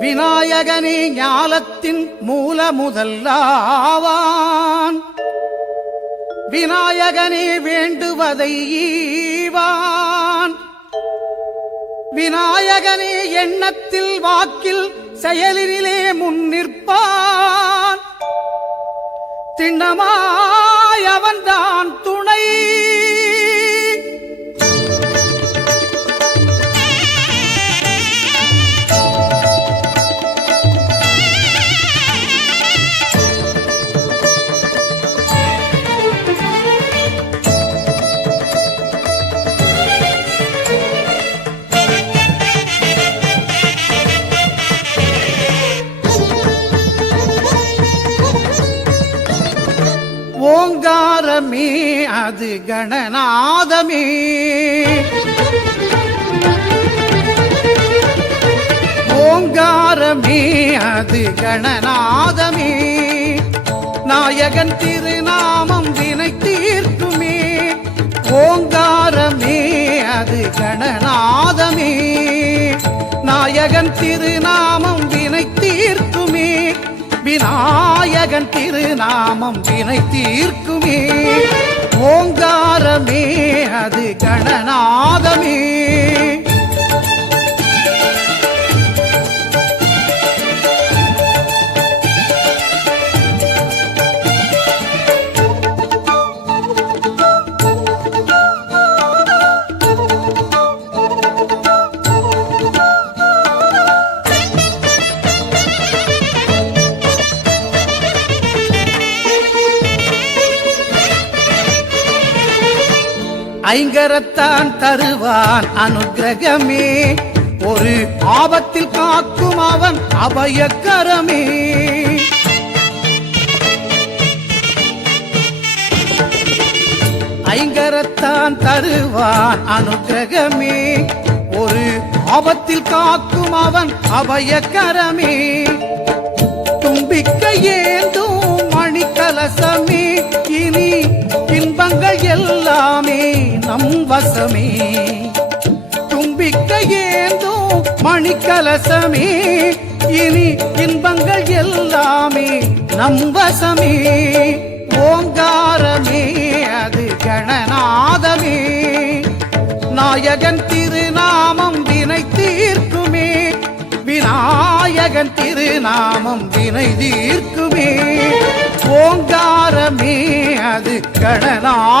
விநாயகனே ஞாலத்தின் மூல முதல்லாவான் விநாயகனே வேண்டுவதை ஈவான். விநாயகனே எண்ணத்தில் வாக்கில் செயலினிலே முன்னிற்பான். திண்ணமாயவன் ஓங்காரமே அது கணநாதமே. ஓங்காரமே அது கணநாதமே. நாயகன் திருநாமம் வினை தீர்க்குமே ஓங்காரமே அது கணநாதமே. நாயகன் திருநாமம் வினை தீர்க்குமே விநாயகன் திருநாமம் வினை தீர்க்குமே ஓங்காரமே அது கணனா. ஐங்கரத்தான் தருவான் அனுகிரகமே ஒரு ஆபத்தில் காக்கும் அவன் அபயக்கரமே. ஐங்கரத்தான் தருவான் அனுகிரகமே ஒரு ஆபத்தில் காக்கும் அவன் அபயக்கரமே. தும்பிக்கை ஏந்தும் மணிக்கலசமே. இனி இன்பங்கள் எல்லாமே. நம் வசமே. தும்பிக்க ஏந்தோ மணிக்கலசமே. இனி இன்பங்கள் எல்லாமே நம் வசமே. ஓங்காரமே அது கணநாதமே. நாயகன் திருநாமம் வினை தீர்க்குமே. விநாயகன் திருநாமம் வினை தீர்க்குமே. ஓங்காரமே அது கணநாதமே.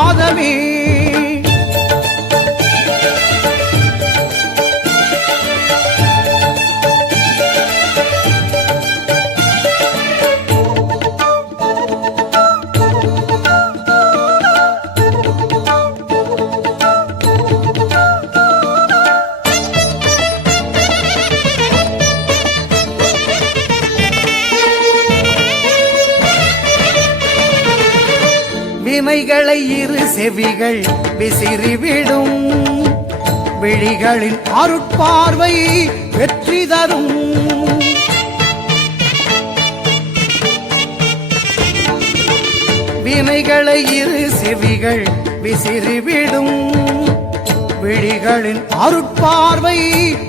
இமைகளை இரு செவிகள் விசிறிவிடும். விழிகளின் அருட்பார்வை வெற்றி தரும். வினைகளை இரு செவிகள் விசிறிவிடும். விழிகளின் அருட்பார்வை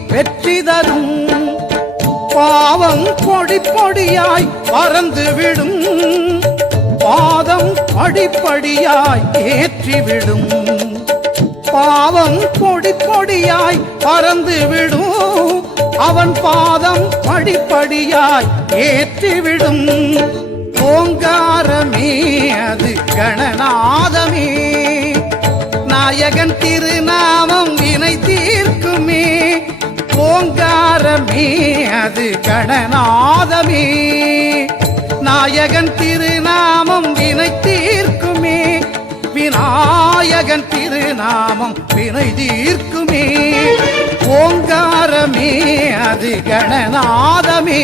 வெற்றி தரும். பாவம் பொடி பொடியாய் பறந்துவிடும். விடும் படிப்படியாய் ஏற்றிவிடும். பாவம் கொடி கொடியாய் பறந்து விடும் அவன் பாதம் படிப்படியாய் ஏற்றிவிடும். ஓங்காரமே அது கணநாதமே. நாயகன் திருநாமம் வினை தீர்க்குமே. ஓங்காரமே அது கணநாதமே. விநாயகன் திருநாமம் வினை தீர்க்குமே. விநாயகன் திருநாமம் வினை தீர்க்குமே. ஓங்காரமே அது கணநாதமே.